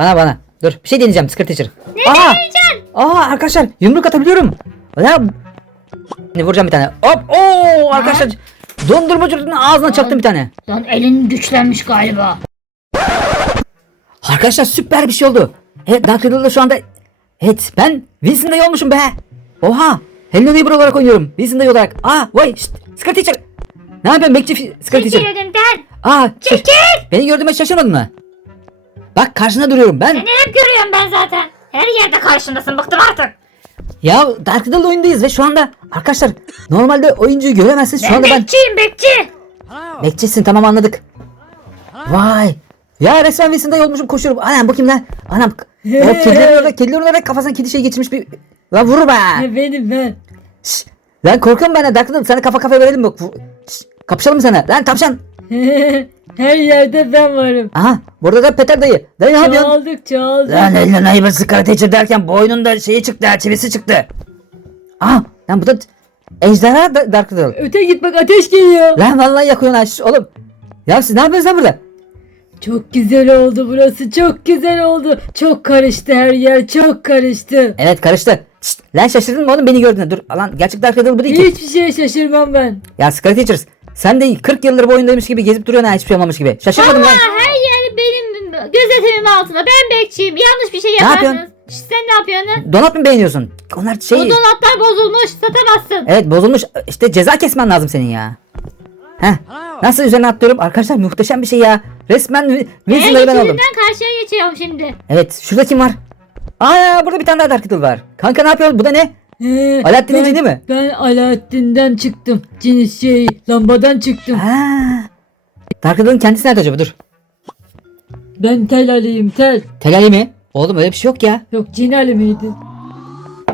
Bana bana. Dur bir şey deneyeceğim Skirt Teacher. Ne Aa! deneyeceksin? Aa arkadaşlar yumruk atabiliyorum. Ya ne vuracağım bir tane. Hop! Oo arkadaşlar dondurmacının ağzına çaktım bir tane. Lan elin güçlenmiş galiba. Arkadaşlar süper bir şey oldu. Evet Riddle'da şu anda Evet ben dayı olmuşum be. Oha. Hello Neighbor olarak oynuyorum. Dayı olarak. Aa vay şşt. Skirt Teacher. Ne yapıyorsun bekçi fi- Skirt Teacher? Çekil. Aa şaş- Çekil. Beni gördüğüme şaşırmadın mı? Bak karşında duruyorum ben. Seni hep görüyorum ben zaten. Her yerde karşındasın bıktım artık. Ya Dark Riddle oyundayız ve şu anda arkadaşlar normalde oyuncuyu göremezsiniz. Şu Ben anda ben bekçiyim bekçi. bekçisin tamam anladık. Vay. Ya resmen Wilson dayı olmuşum koşuyorum. Anam bu kim lan? Anam. O kedilerin orada, kedilerin orada kafasına kedi şey geçirmiş bir... Lan vurur be. Benim ben. Şşş. Lan korkuyorum ben de Dark Riddle. Sana kafa kafaya verelim mi? Şşş. Kapışalım mı sana? Lan tavşan. Her yerde ben varım. Aha. Burada da Peter dayı. Dayı ne yapıyorsun? Çoğaldık çoğaldık. Lan eline neighbor'sı karate derken boynunda şeyi çıktı, çivisi çıktı. Aha. Lan bu da ejderha da- Dark Riddle. Öte git bak ateş geliyor. Lan vallahi yakıyorsun ha. Şş, oğlum. Ya siz ne yapıyorsunuz lan burada? Çok güzel oldu burası çok güzel oldu. Çok karıştı her yer çok karıştı. Evet karıştı. Şşt, lan şaşırdın mı oğlum beni gördün. Dur lan gerçek Dark Riddle bu değil ki. Hiçbir şeye şaşırmam ben. Ya Scarlet Teachers sen de 40 yıldır bu oyundaymış gibi gezip duruyorsun ha hiçbir şey olmamış gibi. Şaşırmadım Valla ben. her yer benim gözetimim altında. Ben bekçiyim. Yanlış bir şey yapıyorsun? yaparsınız. Şş, Sen ne yapıyorsun? Donat mı beğeniyorsun? Onlar Bu şey... donatlar bozulmuş. Satamazsın. Evet bozulmuş. İşte ceza kesmen lazım senin ya. Heh. Nasıl üzerine atlıyorum? Arkadaşlar muhteşem bir şey ya. Resmen Wi- Wilson dayı ben oldum. geçidinden karşıya geçiyorum şimdi. Evet şurada kim var? Aa burada bir tane daha Dark Riddle var. Kanka ne yapıyorsun? Bu da ne? Ee, Alaaddin'in ben- cini mi? Ben Alaaddin'den çıktım. Cin şey lambadan çıktım. Ha. Dark kendisi nerede acaba? Dur. Ben tel aliyim tel. Telali mi? Oğlum öyle bir şey yok ya. Yok cin ali miydi?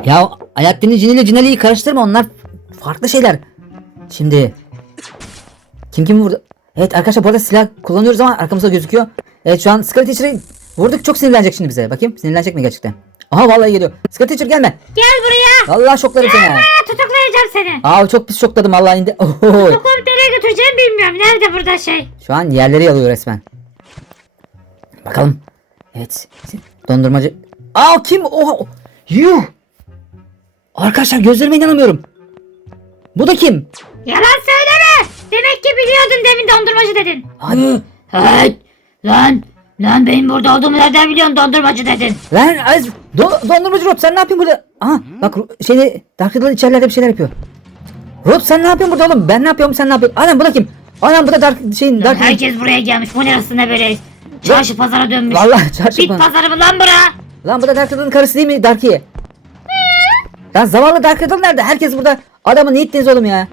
Ya Alaaddin'in ciniyle Cinali'yi karıştırma onlar farklı şeyler. Şimdi kim kim vurdu? Evet arkadaşlar bu arada silah kullanıyoruz ama arkamızda gözüküyor. Evet şu an Scarlet Teacher'ı vurduk çok sinirlenecek şimdi bize. Bakayım sinirlenecek mi gerçekten? Aha vallahi geliyor. Scarlet Teacher gelme. Gel buraya. Vallahi şokladım seni. ha. Ha, tutuklayacağım seni. Aa çok pis şokladım vallahi indi. Oho. Nereye götüreceğim bilmiyorum. Nerede burada şey? Şu an yerleri yalıyor resmen. Bakalım. Evet. Dondurmacı. Aa kim? Oha. Yuh. Arkadaşlar gözlerime inanamıyorum. Bu da kim? Yalan söyleme. Demek ki biliyordun demin dondurmacı dedin. Hadi. Evet. Lan. Lan benim burada olduğumu nereden biliyorsun dondurmacı dedin. Lan az do, dondurmacı Rob sen ne yapıyorsun burada? Aha bak şeyi Dark Riddle içerilerde bir şeyler yapıyor. Rob sen ne yapıyorsun burada oğlum? Ben ne yapıyorum sen ne yapıyorsun? Anam bu da kim? Anam bu da Dark şeyin Dark herkes buraya gelmiş. Bu ne aslında böyle? Çarşı pazara dönmüş. Vallahi çarşı Bit pazarı. pazarı mı lan bura? Lan bu da Dark Riddle'ın karısı değil mi Darky? Lan zavallı Dark Riddle nerede? Herkes burada. Adamı ne ittiniz oğlum ya?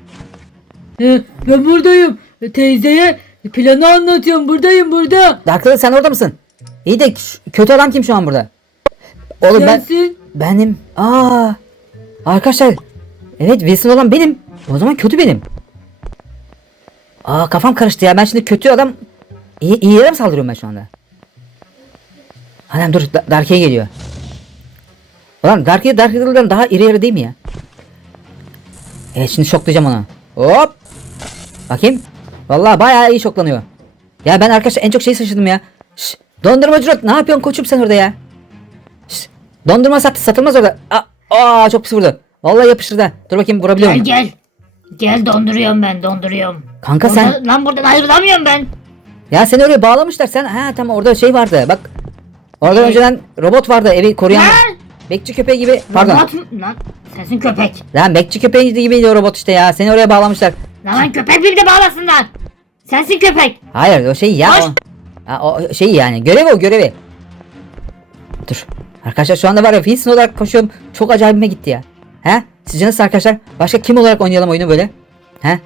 Ee, ben buradayım. Teyzeye planı anlatıyorum. Buradayım burada. Dark Riddle sen orada mısın? İyi de kötü adam kim şu an burada? Oğlum ben Sensin. benim. Aa. Arkadaşlar. Evet Wilson olan benim. O zaman kötü benim. Aa kafam karıştı ya. Ben şimdi kötü adam iyi, iyi yere mi saldırıyorum ben şu anda? Anam dur Da- Darky'e geliyor. Ulan Darky Dark Riddle'dan daha iri yarı değil mi ya? Evet şimdi şoklayacağım onu. Hop. Bakayım. Vallahi bayağı iyi şoklanıyor. Ya ben arkadaşlar en çok şeyi şaşırdım ya. Şş, dondurmacı Rod ne yapıyorsun koçum sen orada ya? Şş, dondurma sat satılmaz orada. Aa, aa çok pis vurdu. Vallahi yapıştırdı. ha. Dur bakayım vurabiliyor Gel muyum? gel. Gel donduruyorum ben donduruyorum. Kanka Burada- sen Lan buradan ayrılamıyorum ben. ya seni oraya bağlamışlar sen. Ha tamam orada şey vardı. Bak. Orada Ne? önceden robot vardı evi koruyan. Lan. Bekçi köpeği gibi. Pardon. Robot mu? Lan sensin köpek. Lan bekçi köpeği gibiydi o robot işte ya. Seni oraya bağlamışlar. Lan lan köpek bir de bağlasınlar. Sensin köpek. Hayır o şey ya. Hoş. O, Ha, o şey yani görevi o görevi. Dur. Arkadaşlar şu anda var ya Wilson olarak koşuyorum. Çok acayibime gitti ya. He? Sizce nasıl arkadaşlar? Başka kim olarak oynayalım oyunu böyle? He?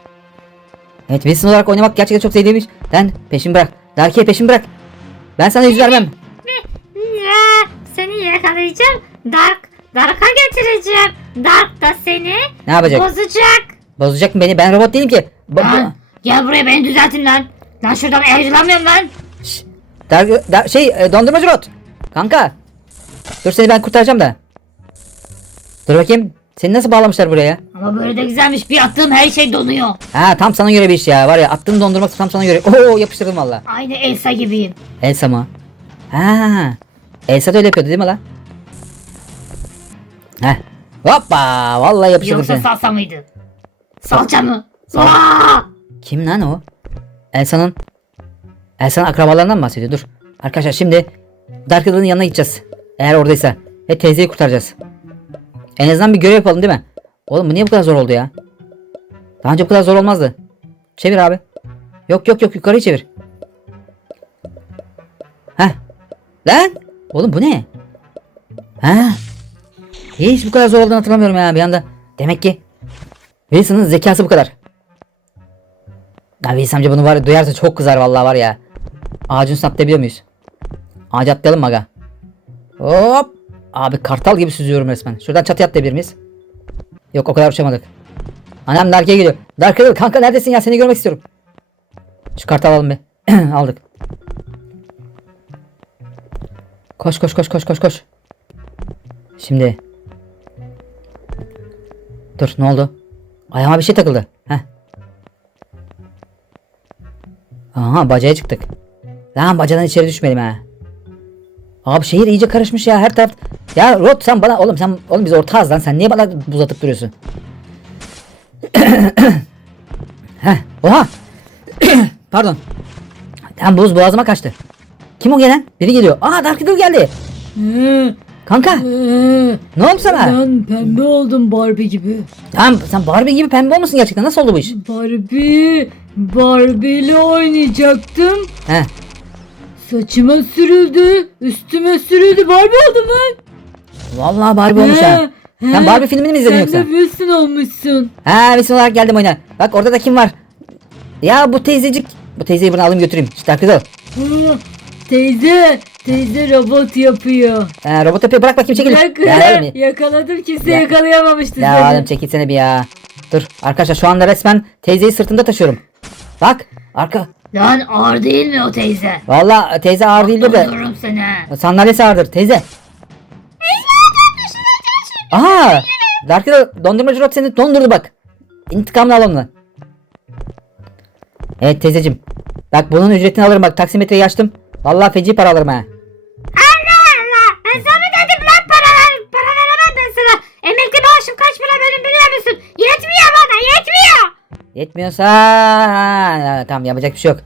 Evet Wilson olarak oynamak gerçekten çok zevkliymiş. Sen peşimi bırak. Darky'e peşimi bırak. Ben sana yüz vermem. Ya seni yakalayacağım. Dark, Dark'a getireceğim. Dark da seni Ne yapacak? bozacak. Bozacak mı beni? Ben robot değilim ki. Ba- Lan gel buraya beni düzeltin lan. Lan şuradan ayrılamıyorum lan. Dar- dar- şey e, dondurmacı robot. Kanka. Dur seni ben kurtaracağım da. Dur bakayım. Seni nasıl bağlamışlar buraya? Ama böyle de güzelmiş. Bir attığım her şey donuyor. Ha tam sana göre bir iş ya. Var ya attığın dondurma tam sana göre. Oo yapıştırdım valla. Aynı Elsa gibiyim. Elsa mı? Ha. Elsa da öyle yapıyordu değil mi lan? Heh. Hoppa vallahi yapıştırdım Yoksa seni. salsa mıydı? Salça mı? Sal- Aa! Kim lan o? Elsa'nın Elsa'nın akrabalarından mı bahsediyor? Dur. Arkadaşlar şimdi Dark Riddle'ın yanına gideceğiz. Eğer oradaysa. Ve teyzeyi kurtaracağız. En azından bir görev yapalım değil mi? Oğlum bu niye bu kadar zor oldu ya? Daha önce bu kadar zor olmazdı. Çevir abi. Yok yok yok yukarıyı çevir. Heh. Lan. Oğlum bu ne? Ha? Hiç bu kadar zor olduğunu hatırlamıyorum ya bir anda. Demek ki Wilson'ın zekası bu kadar. Ya Wilson amca bunu var ya, duyarsa çok kızar vallahi var ya. Ağacın üstüne atlayabiliyor muyuz? Ağaca atlayalım mı aga? Hop. Abi kartal gibi süzüyorum resmen. Şuradan çatıya atlayabilir miyiz? Yok o kadar uçamadık. Anam Dark'e geliyor. Dark Riddle, kanka neredesin ya seni görmek istiyorum. Şu kartal alalım bir. Aldık. Koş koş koş koş koş koş. Şimdi. Dur ne oldu? Ayağıma bir şey takıldı. Heh. Aha bacaya çıktık. Lan bacadan içeri düşmedim ha. Abi şehir iyice karışmış ya her taraf. Ya Rot sen bana oğlum sen oğlum biz ortağız lan sen niye bana buz atıp duruyorsun? Heh oha. Pardon. Tam buz boğazıma kaçtı. Kim o gelen? Biri geliyor. Aa Dark Riddle geldi. Hı, Kanka hı. ne oldu sana? Ben pembe oldum Barbie gibi. Tamam sen Barbie gibi pembe olmasın gerçekten. Nasıl oldu bu iş? Barbie, Barbie ile oynayacaktım. He. Saçıma sürüldü, üstüme sürüldü. Barbie oldum lan. Vallahi Barbie olmuş ha. He, Sen. Barbie filmini mi izledin Sen yoksa? de Wilson olmuşsun. Ha misin olarak geldim oyuna. Bak orada da kim var? Ya bu teyzecik. Bu teyzeyi buradan alayım götüreyim. İşte Riddle. Aa, teyze, teyze robot yapıyor. Ha, robot yapıyor. Bırak bakayım çekil. Bırak, Ya, oğlum, yakaladım kimse Ya- yakalayamamıştı ya seni. oğlum çekilsene bir ya. Dur arkadaşlar şu anda resmen teyzeyi sırtımda taşıyorum. Bak arka. Lan ağır değil mi o teyze? Valla teyze ağır değildir de. Doldururum seni. Sandalyesi ağırdır teyze. Aha! Dark Riddle dondurmacı Rod seni dondurdu bak. İntikamını al onunla. Evet teyzeciğim. Bak bunun ücretini alırım bak taksimetreyi açtım. Vallahi feci para alırım ha. Yetmiyorsa ha, tamam yapacak bir şey yok.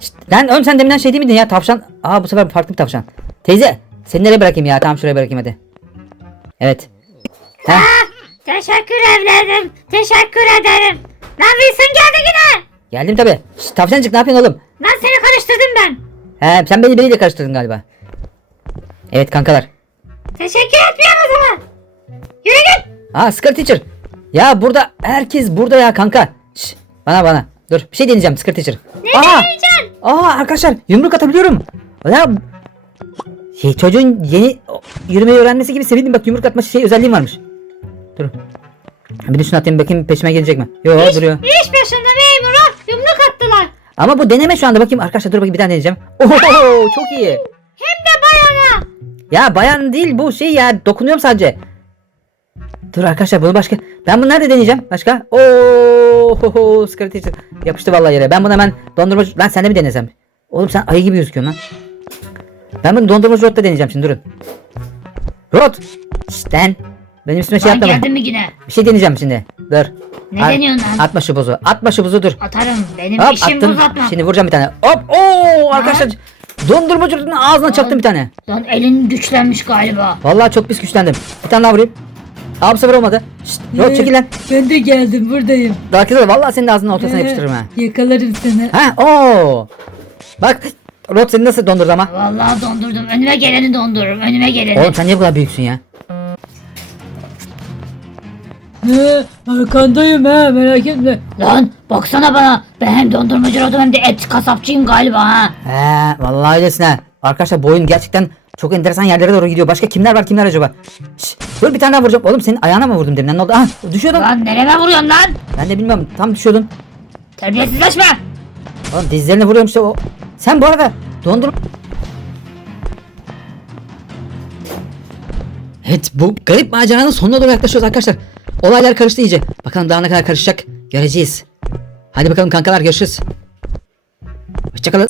Şşt, lan oğlum sen deminden şey değil miydin ya tavşan? Aa bu sefer farklı bir tavşan. Teyze seni nereye bırakayım ya? Tamam şuraya bırakayım hadi. Evet. Heh, Teşekkür ederim. Teşekkür ederim. Lan Wilson geldi yine. geldim tabi. Tavşancık ne yapıyorsun oğlum? Lan seni karıştırdım ben. He sen beni biriyle karıştırdın galiba. Evet kankalar. Teşekkür etmiyorum o zaman. Yürü git. Aa Scar Teacher. Ya burada herkes burada ya kanka. Bana bana. Dur bir şey deneyeceğim Scar Teacher. Ne Aa, deneyeceksin? aa arkadaşlar yumruk atabiliyorum. Ya şey, çocuğun yeni yürümeyi öğrenmesi gibi sevindim bak yumruk atma şey özelliğim varmış. Dur. Bir de şunu atayım bakayım peşime gelecek mi? Yo duruyor. İş başında memura yumruk attılar. Ama bu deneme şu anda bakayım arkadaşlar dur bakayım bir tane deneyeceğim. Oho çok iyi. Hem de bayana. Ya bayan değil bu şey ya dokunuyorum sadece. Dur arkadaşlar bunu başka ben bunu nerede deneyeceğim başka? Oo Scar Teacher yapıştı vallahi yere. Ben bunu hemen dondurmacı lan sen de mi denesem? Oğlum sen ayı gibi gözüküyorsun lan. Ben bunu dondurmacı Rod'da deneyeceğim şimdi durun. Rod! Şşt lan. Benim üstüme şey Lan geldin mi yine? Bir şey deneyeceğim şimdi. Dur. Ne At- deniyorsun lan? Atma şu buzu. Atma şu buzu dur. Atarım. Benim Hop işim attım. buz atmak. Şimdi vuracağım bir tane. Hop. Oo arkadaşlar. Dondurmacı Rod'un ağzına çaktım bir tane. Lan elin güçlenmiş galiba. Vallahi çok pis güçlendim. Bir tane daha vurayım. Aa bu sefer olmadı. Şşt, Rod çekil lan. Ben de geldim buradayım. Dark Riddle vallahi senin ağzının ortasına Ee, yapıştırırım ha. Yakalarım seni. Ha oo. Bak Rod seni nasıl dondurdu ama. Vallahi dondurdum. Önüme geleni dondururum. Önüme geleni. Oğlum sen niye bu kadar büyüksün ya? He, arkandayım ha merak etme. Lan baksana bana. Ben hem dondurmacı rodum hem de et kasapçıyım galiba ha. He vallahi öylesin ha. Arkadaşlar bu oyun gerçekten çok enteresan yerlere doğru gidiyor. Başka kimler var kimler acaba? Şşt, dur bir tane daha vuracağım. Oğlum senin ayağına mı vurdum deminden ne oldu? Ah düşüyordum. Lan nereme vuruyorsun lan? Ben de bilmiyorum tam düşüyordun. Terbiyesizleşme. Oğlum dizlerine vuruyorum işte o. Sen bu arada dondur... Evet bu garip maceranın sonuna doğru yaklaşıyoruz arkadaşlar. Olaylar karıştı iyice. Bakalım daha ne kadar karışacak göreceğiz. Hadi bakalım kankalar görüşürüz. Hoşçakalın.